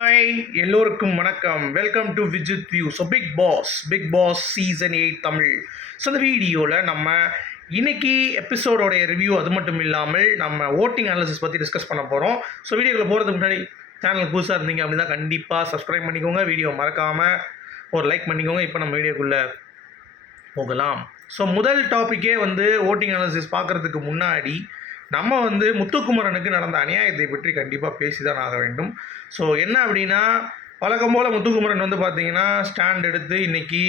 Hi எல்லோருக்கும் வணக்கம். Welcome to Vijith view so Bigg Boss Bigg Boss season eight Tamil. So இந்த வீடியோவில் நம்ம இன்னைக்கு எபிசோடோடைய ரிவ்யூ அது மட்டும் இல்லாமல் நம்ம ஓட்டிங் அனாலிசிஸ் பற்றி டிஸ்கஸ் பண்ண போகிறோம் ஸோ வீடியோவில் போகிறதுக்கு முன்னாடி சேனல் புதுசாக இருந்தீங்க அப்படின்னா கண்டிப்பாக சப்ஸ்கிரைப் பண்ணிக்கோங்க. வீடியோ மறக்காமல் ஒரு லைக் பண்ணிக்கோங்க. இப்போ நம்ம வீடியோக்குள்ளே போகலாம். ஸோ முதல் டாப்பிக்கே வந்து ஓட்டிங் அனாலிசிஸ் பார்க்குறதுக்கு முன்னாடி நம்ம வந்து முத்துக்குமரனுக்கு நடந்த அநியாயத்தை பற்றி கண்டிப்பாக பேசி தான் ஆக வேண்டும். ஸோ என்ன அப்படின்னா வழக்கம் போல் முத்துக்குமரன் வந்து பார்த்தீங்கன்னா ஸ்டாண்ட் எடுத்து இன்றைக்கி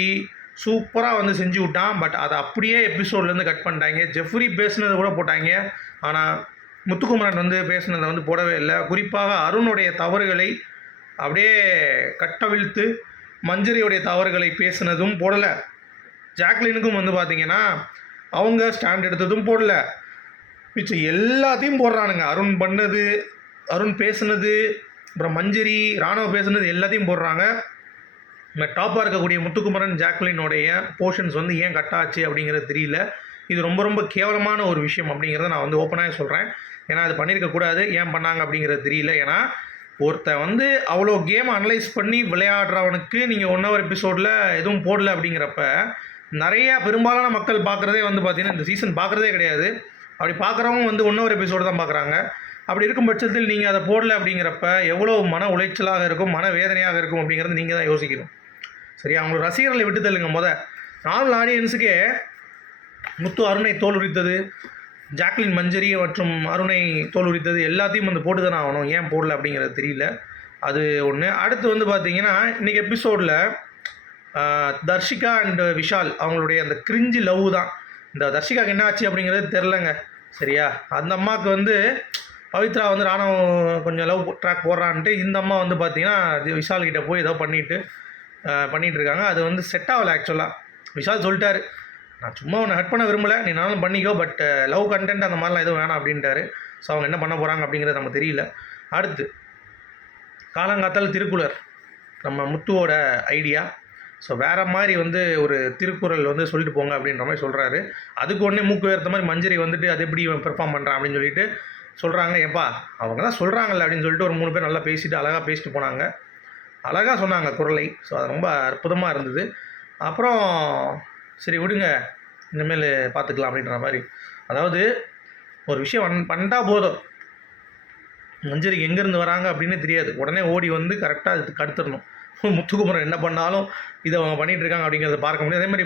சூப்பராக வந்து செஞ்சு விட்டான். பட் அதை அப்படியே எபிசோட்லேருந்து கட் பண்ணிட்டாங்க. ஜெஃப்ரி பேசுனதை கூட போட்டாங்க. ஆனால் முத்துக்குமரன் வந்து பேசுனதை வந்து போடவே இல்லை. குறிப்பாக அருணுடைய தவறுகளை அப்படியே கட்டவிழ்த்து மஞ்சரியுடைய தவறுகளை பேசுனதும் போடலை. ஜாக்லினுக்கும் வந்து பார்த்திங்கன்னா அவங்க ஸ்டாண்ட் எடுத்ததும் போடல. மிச்சம் எல்லாத்தையும் போடுறானுங்க. அருண் பண்ணது அருண் பேசுனது அப்புறம் மஞ்சரி ராணுவ பேசுனது எல்லாத்தையும் போடுறாங்க. இந்த டாப்பாக இருக்கக்கூடிய முத்துக்குமரன் ஜாக்லினுடைய போர்ஷன்ஸ் வந்து ஏன் கட்டாச்சு அப்படிங்கிறது தெரியல. இது ரொம்ப ரொம்ப கேவலமான ஒரு விஷயம் அப்படிங்கிறத நான் வந்து ஓப்பனாக சொல்கிறேன் ஏன்னா அது பண்ணியிருக்கக்கூடாது ஏன் பண்ணாங்க அப்படிங்கிறது தெரியல. ஏன்னா ஒருத்தன் வந்து அவ்வளோ கேம் அனலைஸ் பண்ணி விளையாடுறவனுக்கு நீங்கள் ஒன் ஹவர் எபிசோடில் எதுவும் போடல அப்படிங்கிறப்ப நிறைய பெரும்பாலான மக்கள் பார்க்குறதே வந்து பார்த்தீங்கன்னா இந்த சீசன் பார்க்குறதே கிடையாது. அப்படி பார்க்குறவங்க வந்து ஒன் ஒரு எபிசோடு தான் பார்க்குறாங்க அப்படி இருக்கும் பட்சத்தில் நீங்கள் அதை போடல அப்படிங்கிறப்ப எவ்வளோ மன உளைச்சலாக இருக்கும் மன வேதனையாக இருக்கும் அப்படிங்கிறது நீங்கள் தான் யோசிக்கணும். சரியா? அவங்களோட ரசிகர்களை விட்டு தள்ளுங்க முத. நார்மல் ஆடியன்ஸுக்கே முத்து அருணை தோல் உரித்தது ஜாக்லின் மஞ்சரி மற்றும் அருணை தோல் உரித்தது எல்லாத்தையும் வந்து போட்டு தானே ஆகணும். ஏன் போடல அப்படிங்கிறது தெரியல. அது ஒன்று அடுத்து வந்து பார்த்தீங்கன்னா இன்றைக்கி எபிசோடில் தர்ஷிகா அண்டு விஷால் அவங்களுடைய அந்த கிரிஞ்சு லவ் தான். இந்த தர்ஷிகாவுக்கு என்ன ஆச்சு அப்படிங்கிறது தெரிலங்க சரியா? அந்த அம்மாவுக்கு வந்து பவித்ரா வந்து ராணுவம் கொஞ்சம் லவ் ட்ராக் போடுறான்ட்டு இந்த அம்மா வந்து பார்த்தீங்கன்னா விஷால் கிட்ட போய் ஏதோ பண்ணிட்டு பண்ணிகிட்டு இருக்காங்க அது வந்து செட் ஆகலை ஆக்சுவலாக விஷால் சொல்லிட்டாரு நான் சும்மா உன்னை ஹட் பண்ண விரும்பலை. நீ நானும் பண்ணிக்கோ பட் லவ் கண்டென்ட் அந்த மாதிரிலாம் எதுவும் வேணாம் அப்படின்ட்டாரு. ஸோ அவங்க என்ன பண்ண போகிறாங்க அப்படிங்கிறது நமக்கு தெரியல. அடுத்து காலங்காத்தால் திருக்குளர் நம்ம முத்துவோட ஐடியா ஸோ வேறு மாதிரி வந்து ஒரு திருக்குறள் வந்து சொல்லிட்டு போங்க அப்படின்ற மாதிரி சொல்கிறாரு அதுக்கு உடனே மூக்கு வேர்த்த மாதிரி மஞ்சரி வந்துட்டு அது எப்படி இவன் பெர்ஃபார்ம் பண்ணுறான் அப்படின்னு சொல்லிட்டு சொல்கிறாங்க ஏப்பா அவங்க தான் சொல்கிறாங்கல்ல அப்படின்னு சொல்லிட்டு ஒரு மூணு பேர் நல்லா பேசிட்டு அழகாக பேசிட்டு போனாங்க. அழகாக சொன்னாங்க குரலை. ஸோ அது ரொம்ப அற்புதமாக இருந்தது. அப்புறம் சரி விடுங்க இனிமேல் பார்த்துக்கலாம் அப்படின்ற மாதிரி. அதாவது ஒரு விஷயம் வன் பண்ணிட்டா போதும். மஞ்சரிக்கு எங்கேருந்து வராங்க அப்படின்னு தெரியாது. உடனே ஓடி வந்து கரெக்டாக அதுக்கு கடுத்துடணும் முத்துக்குமரன் என்ன பண்ணாலும் இதை அவங்க பண்ணிகிட்டு இருக்காங்க அப்படிங்கிறத பார்க்க முடியாது அதே மாதிரி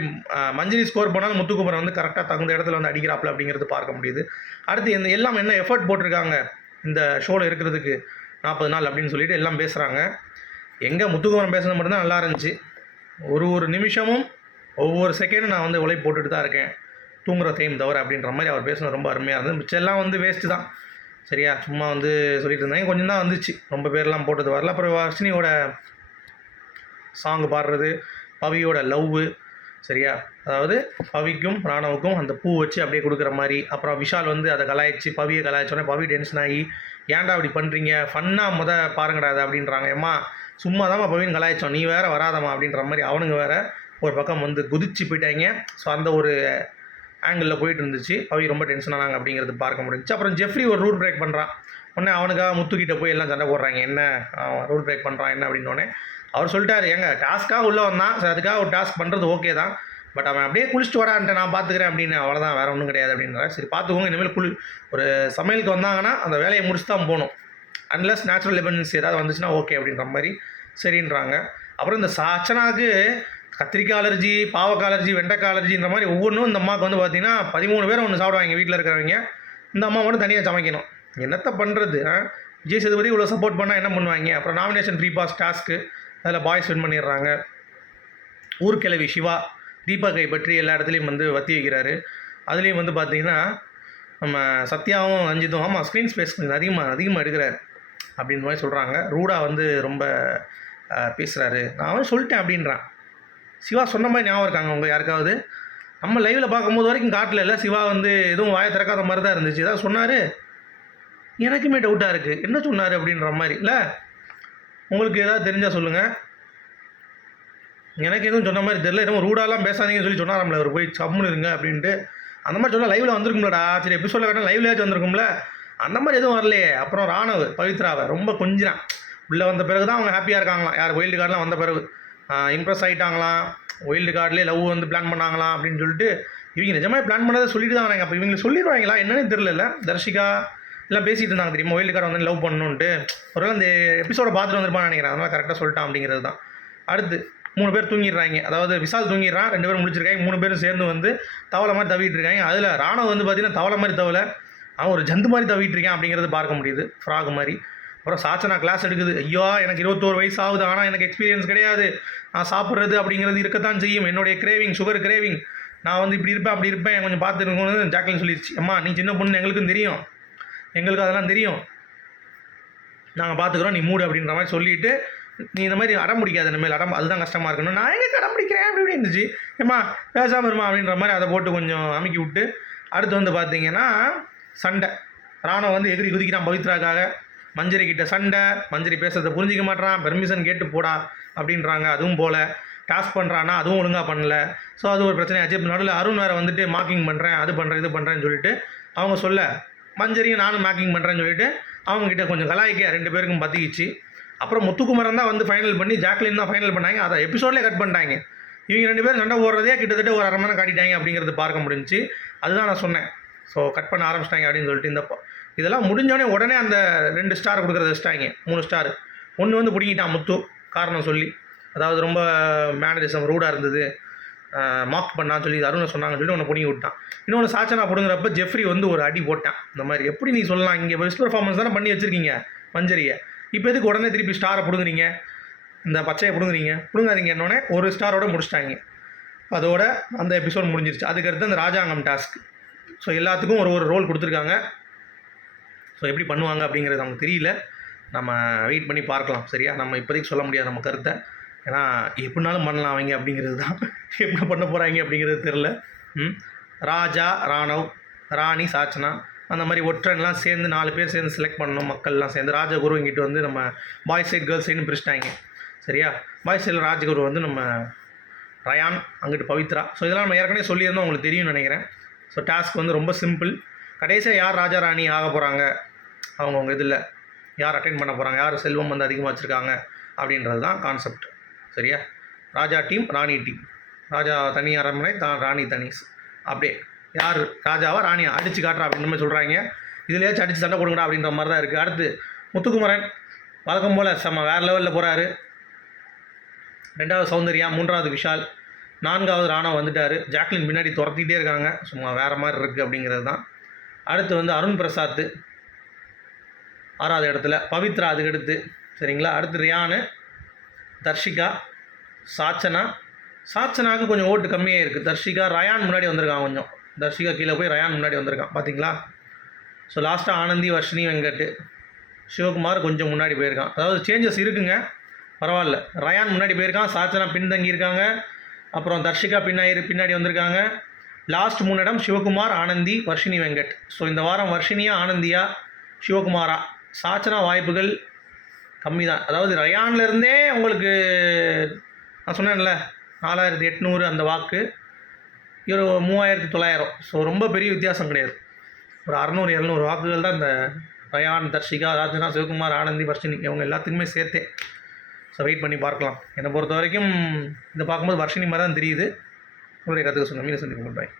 மஞ்சரி ஸ்கோர் பண்ணாலும் முத்துக்குமரன் வந்து கரெக்டாக தகுந்த இடத்துல வந்து அடிக்கிறாப்புல அப்படிங்கிறது பார்க்க முடியுது. அடுத்து இந்த எல்லாம் என்ன எஃபர்ட் போட்டிருக்காங்க? இந்த ஷோவில் இருக்கிறதுக்கு நாற்பது நாள் அப்படின்னு சொல்லிட்டு எல்லாம் பேசுகிறாங்க எங்கே முத்துக்குமரன் பேசுனது மட்டும்தான் நல்லா இருந்துச்சு. ஒரு ஒரு நிமிஷமும் ஒவ்வொரு செகண்டும் நான் வந்து உழைப்பு போட்டுட்டு தான் இருக்கேன். தூங்குற டைம் தவிர அப்படின்ற மாதிரி அவர் பேசுனது ரொம்ப அருமையாக இருந்தது. மிச்சம் எல்லாம் வந்து வேஸ்ட்டு தான். சரியா? சும்மா வந்து சொல்லிட்டு இருந்தாங்க. கொஞ்சம் தான் வந்துச்சு. ரொம்ப பேர்லாம் போட்டது வரல. அப்புறம் வர்ஷினியோட சாங் பாடுறது பவியோட லவ்வு சரியா? அதாவது பவிக்கும் ராணவுக்கும் அந்த பூ வச்சு அப்படியே கொடுக்குற மாதிரி. அப்புறம் விஷால் வந்து அதை கலாய்ச்சி பவியை கலாய்ச்சோடனே பவி டென்ஷன் ஆகி ஏன்டா அப்படி பண்ணுறீங்க ஃபன்னாக முத பாருங்கடா அது அப்படின்றாங்க. ஏம்மா சும்மா தான் பவின்னு கலாய்ச்சோம். நீ வேற வராதம்மா அப்படின்ற மாதிரி அவனுங்க வேற ஒரு பக்கம் வந்து குதிச்சு போயிட்டாங்க. ஸோ அந்த ஒரு ஆங்கிளில் போயிட்டு இருந்துச்சு பவி ரொம்ப டென்ஷன் ஆனாங்க அப்படிங்கிறது பார்க்க முடிஞ்சுச்சு. அப்புறம் ஜெஃப்ரி ஒரு ரூல் பிரேக் பண்ணுறான் உடனே அவனுக்காக முத்துக்கிட்ட போய் எல்லாம் சண்டை போடுறாங்க. என்ன ரூல் பிரேக் பண்ணுறான் என்ன அப்படின்னோடனே அவர் சொல்லிட்டாரு ஏங்க டாஸ்க்காக உள்ளே வந்தான். சரி அதுக்காக ஒரு டாஸ்க் பண்ணுறது ஓகே தான். பட் அவன் அப்படியே குளிச்சுட்டு வரான்ட்டு நான் பார்த்துக்கிறேன் அப்படின்னு. அவ்வளோதான் வேறு ஒன்றும் கிடையாது அப்படின்றா சரி பார்த்துக்கோங்க இனிமேல் குளி ஒரு சமையலுக்கு வந்தாங்கன்னா அந்த வேலையை முடிச்சு தான் போகணும். அன்லஸ் நேச்சுரல் எமர்ஜென்சி ஏதாவது வந்துச்சுன்னா ஓகே அப்படின்ற மாதிரி. சரின்றாங்க. அப்புறம் இந்த சாச்சனாக்கு கத்திரிக்காய் அலர்ஜி பாவக்காய் அலர்ஜி வெண்டைக்காய் அலர்ஜின்ற மாதிரி ஒவ்வொன்றும் இந்த அம்மாவுக்கு வந்து பார்த்தீங்கன்னா பதிமூணு பேர் ஒன்று சாப்பிடுவாங்க வீட்டில் இருக்கிறவங்க. இந்த அம்மா மட்டும் தனியாக சமைக்கணும். என்னத்த பண்ணுறது விஜய் சேதுபதி இவ்வளோ சப்போர்ட் பண்ணால் என்ன பண்ணுவாங்க? அப்புறம் நாமினேஷன் ப்ரீ பாஸ் டாஸ்க்கு அதில் பாய்ஸ் வின் பண்ணிடுறாங்க. ஊர்கிழவி சிவா தீபகை பற்றி எல்லா இடத்துலையும் வந்து வத்தி வைக்கிறாரு. அதுலேயும் வந்து பார்த்தீங்கன்னா நம்ம சத்யாவும் ரஞ்சித்தும் ஆமாம் ஸ்க்ரீன் ஸ்பேஸ் கொஞ்சம் அதிகமாக அதிகமாக எடுக்கிறாரு அப்படின்ற மாதிரி சொல்கிறாங்க ரூடா வந்து ரொம்ப பேசுகிறாரு நான் வந்து சொல்லிட்டேன் அப்படின்றான். சிவா சொன்ன மாதிரி ஞாபகம் இருக்காங்க உங்கள் யாருக்காவது? நம்ம லைவில் பார்க்கும்போது வரைக்கும் காட்டில் இல்லை சிவா வந்து எதுவும் வாயை திறக்காத மாதிரி தான் இருந்துச்சு. ஏதாவது சொன்னார்? எனக்குமே டவுட்டாக இருக்குது என்ன சொன்னார் அப்படின்ற மாதிரி. இல்லை? உங்களுக்கு ஏதாவது தெரிஞ்சால் சொல்லுங்கள் எனக்கு எதுவும் சொன்ன மாதிரி தெரியல. எதுவும் ரூடாலாம் பேசாதீங்கன்னு சொல்லி சொன்னார் அவர். போய் சம்முன்னு இருங்க அப்படின்ட்டு. அந்த மாதிரி சொன்னால் லைவில் வந்திருக்கும்லடா. சரி எபிசோடில் வேணால் லைவ்லேயாச்சும் வந்திருக்கும்ல. அந்த மாதிரி எதுவும் வரலையே. அப்புறம் ராணவ் பவித்ராவை ரொம்ப கொஞ்சினான் உள்ளே வந்த பிறகு தான் அவங்க ஹாப்பியாக இருக்காங்களாம். யார் ஒயில்டு கார்டெலாம் வந்த பிறகு. இம்ப்ரெஸ் ஆகிட்டாங்களாம் ஒயில்டு கார்டிலே லவ் வந்து பிளான் பண்ணாங்களாம் அப்படின்னு சொல்லிட்டு இவங்க நிஜமாக பிளான் பண்ணதை சொல்லிட்டு தான் வராங்க. அப்போ இவங்க சொல்லிடுவாங்களா? என்னன்னு தெரியல தர்ஷிகா எல்லாம் பேசிட்டு இருந்தாங்க தெரியுமா? ஒயில்டு கார்டு வந்து லவ் பண்ணணுன்ட்டு ஒரு அந்த எபிசோட பார்த்துட்டு வந்திருப்பான்னு நினைக்கிறேன். அதனால் கரெக்டாக சொல்லிட்டான் அப்படிங்கிறது தான். அடுத்து மூணு பேர் தூங்கிடுறாங்க. அதாவது விசால் தூங்கிடுறான். ரெண்டு பேரும் முடிச்சிருக்காங்க. மூணு பேரும் சேர்ந்து வந்து தவளை மாதிரி தவிட்டு இருக்காங்க. அதில் ராணுவ வந்து பார்த்தீங்கன்னா தவளை மாதிரி தவளை. அவன் ஒரு ஜந்து மாதிரி தவிட்டு இருக்கேன் அப்படிங்கிறது பார்க்க முடியுது. ஃப்ராக் மாதிரி. அப்புறம் சாச்சனா கிளாஸ் எடுக்குது. ஐயோ எனக்கு இருபத்தோரு வயசு ஆகுது ஆனால் எனக்கு எக்ஸ்பீரியன்ஸ் கிடையாது. நான் சாப்பிட்றது அப்படிங்கிறது இருக்கத்தான் செய்யும். என்னுடைய கிரேவிங் சுகர் கிரேவிங் நான் வந்து இப்படி இருப்பேன் அப்படி இருப்பேன் கொஞ்சம் பார்த்துருக்கணும்னு ஜாக்லின் சொல்லிடுச்சு அம்மா நீ சின்ன பொண்ணு எங்களுக்கும் தெரியும். எங்களுக்கு அதெல்லாம் தெரியும். நாங்கள் பார்த்துக்குறோம் நீ மூடு அப்படின்ற மாதிரி சொல்லிட்டு நீ இந்த மாதிரி அடம் பிடிக்காது இனிமேல். அடம் அதுதான் கஷ்டமாக இருக்கணும். நான் எங்கே அடம் பிடிக்கிறேன்? அப்படி இப்படி இருந்துச்சு. ஏம்மா பேசாமல் இருமா அப்படின்ற மாதிரி அதை போட்டு கொஞ்சம் அமைக்கி விட்டு அடுத்து வந்து பார்த்தீங்கன்னா சண்டை. ராணுவம் வந்து எகிரி குதிக்கிறான் பவித்ராக்காக. மஞ்சரி கிட்ட சண்டை மஞ்சரி பேசுறதை புரிஞ்சிக்க மாட்றான் பெர்மிஷன் கேட்டு போடா அப்படின்றாங்க. அதுவும் போல. டாஸ்க் பண்ணுறான்னா அதுவும் ஒழுங்காக பண்ணல. ஸோ அது ஒரு பிரச்சனையாச்சு. இப்போ நடுவில் அருண் வேறு வந்துட்டு மார்க்கிங் பண்ணுறேன் அது பண்ணுறேன் இது பண்ணுறேன்னு சொல்லிட்டு அவங்க சொல்ல மஞ்சரியும் நானும் மார்க்கிங் பண்ணுறேன்னு சொல்லிட்டு அவங்கக்கிட்ட கொஞ்சம் கலாய்க்க ரெண்டு பேருக்கும் பற்றிக்கிச்சு அப்புறம் முத்துக்குமரன் தான் வந்து ஃபைனல் பண்ணி ஜாக்லின் தான் ஃபைனல் பண்ணாங்க. அதை எபிசோட்லேயே கட் பண்ணிட்டாங்க. இவங்க ரெண்டு பேரும் சண்டை போடுறதே கிட்டத்தட்ட ஒரு அரை மணி நேரம் காட்டிட்டாங்க அப்படிங்கிறது பார்க்க முடிஞ்சுச்சு. அதுதான் நான் சொன்னேன். ஸோ கட் பண்ண ஆரம்பிச்சிட்டாங்க அப்படின்னு சொல்லிட்டு இந்த இதெல்லாம் முடிஞ்சோடனே உடனே அந்த ரெண்டு ஸ்டார் கொடுக்குறத வச்சிட்டாங்க. மூணு ஸ்டார் ஒன்று வந்து பிடிங்கிட்டான் முத்து காரணம் சொல்லி. அதாவது ரொம்ப மேனரிசம் ரூடாக இருந்தது. மார்க் பண்ணான்னு சொல்லி அருணை சொன்னாங்கன்னு சொல்லி ஒன்று பிடிங்கி விட்டான். இன்னொன்று சாச்சனா பிடுங்குறப்ப ஜெஃப்ரி வந்து ஒரு அடி போட்டான். இந்த மாதிரி எப்படி நீ சொல்லலாம்? இங்கே பெஸ்ட் பர்ஃபார்மன்ஸ் தானே பண்ணி வச்சுருக்கீங்க மஞ்சரியை. இப்போ எதுக்கு உடனே திருப்பி ஸ்டாரை பிடுங்குறீங்க? இந்த பச்சையை பிடுங்குறீங்க. பிடுங்காதீங்க என்னோடனே ஒரு ஸ்டாரோட முடிச்சிட்டாங்க. அதோட அந்த எபிசோட் முடிஞ்சிருச்சு. அதுக்கடுத்து அந்த ராஜாங்கம் டாஸ்க் ஸோ எல்லாத்துக்கும் ஒரு ஒரு ரோல் கொடுத்துருக்காங்க. ஸோ எப்படி பண்ணுவாங்க அப்படிங்கிறது நமக்கு தெரியல. நம்ம வெயிட் பண்ணி பார்க்கலாம் சரியா? நம்ம இப்போதைக்கு சொல்ல முடியாது நம்ம கருத்தை. ஏன்னா எப்படினாலும் பண்ணலாம் அவங்க அப்படிங்கிறது தான். எப்படி பண்ண போகிறாங்க அப்படிங்கிறது தெரில ம்? ராஜா ராணவ் ராணி சாச்சனா அந்த மாதிரி ஒற்றன்லாம் சேர்ந்து நாலு பேர் சேர்ந்து செலக்ட் பண்ணணும் மக்கள்லாம் சேர்ந்து. ராஜகுரு இங்கிட்டு வந்து நம்ம பாய்ஸ் சைடு கேர்ள்ஸ் சைடுன்னு பிரிச்சிட்டாங்க சரியா? பாய்ஸ் சைடில் ராஜகுரு வந்து நம்ம ரயான் அங்கிட்டு பவித்ரா. ஸோ இதெல்லாம் நம்ம ஏற்கனவே சொல்லியிருந்தோம் உங்களுக்கு தெரியும்னு நினைக்கிறேன். ஸோ டாஸ்க் வந்து ரொம்ப சிம்பிள் கடைசியாக யார் ராஜா ராணி ஆக போகிறாங்க அவங்கவுங்க இதில். யார் அட்டென்ட் பண்ண போகிறாங்க யார் செல்வம் வந்து அதிகமாக வச்சுருக்காங்க? அப்படின்றது தான் கான்செப்ட் சரியா? ராஜா டீம் ராணி டீம் ராஜா தனி அரண்மனை தான் ராணி தனி. அப்படியே. யார்? ராஜாவா ராணியா? அடித்து காட்டுறா அப்படின்ற மாதிரி சொல்கிறாங்க இதுலேயாச்சும் அடித்து சண்டை கொடுங்கடா அப்படின்ற மாதிரி தான் இருக்குது அடுத்து முத்துக்குமரன். வழக்கம் போல் செம்ம வேறு லெவலில் போகிறாரு ரெண்டாவது சௌந்தர்யா மூன்றாவது விஷால். நான்காவது ராணா வந்துட்டார். ஜாக்லின் பின்னாடி துரத்திக்கிட்டே இருக்காங்க. சும்மா வேறு மாதிரி இருக்குது அப்படிங்கிறது தான். அடுத்து வந்து அருண் பிரசாத் ஆறாவது இடத்துல பவித்ரா அதுக்கு அடுத்து. சரிங்களா? அடுத்து ரியானு தர்ஷிகா சாச்சனா. சாச்சனாவுக்கு கொஞ்சம் ஓட்டு கம்மியாக இருக்குது தர்ஷிகா ரயான் முன்னாடி வந்திருக்கான் கொஞ்சம். தர்ஷிகா கீழே போய் ரயான் முன்னாடி வந்திருக்கான். பார்த்தீங்களா ஸோ லாஸ்ட்டாக ஆனந்தி வர்ஷினி வெங்கட் சிவகுமார் கொஞ்சம் முன்னாடி போயிருக்கான். அதாவது சேஞ்சஸ் இருக்குங்க. பரவாயில்ல. ரயான் முன்னாடி போயிருக்கான். சாச்சனா பின்தங்கியிருக்காங்க. அப்புறம் தர்ஷிகா பின்னாயிரு பின்னாடி வந்திருக்காங்க. லாஸ்ட் மூணு இடம் சிவகுமார் ஆனந்தி வர்ஷினி வெங்கட். ஸோ இந்த வாரம் வர்ஷினியா ஆனந்தியா சிவகுமாரா? சாச்சனா வாய்ப்புகள் கம்மி தான் அதாவது ரயான்லேருந்தே உங்களுக்கு நான் சொன்னேன்ல நாலாயிரத்தி எட்நூறு அந்த வாக்கு. இவர் மூவாயிரத்தி தொள்ளாயிரம். ஸோ ரொம்ப பெரிய வித்தியாசம் கிடையாது. ஒரு அறநூறு எழுநூறு வாக்குகள் தான் இந்த ரயான் தர்ஷிகா ராஜனா சிவகுமார் ஆனந்தி வர்ஷினி. இவங்க எல்லாத்துக்குமே சேர்த்தே ஸோ வெயிட் பண்ணி பார்க்கலாம். என்னை பொறுத்த வரைக்கும் இதை பார்க்கும்போது வர்ஷினி மாதிரி தான் தெரியுது. உங்களுடைய கற்றுக்க சொன்ன மீன் சந்திப்பு பாய்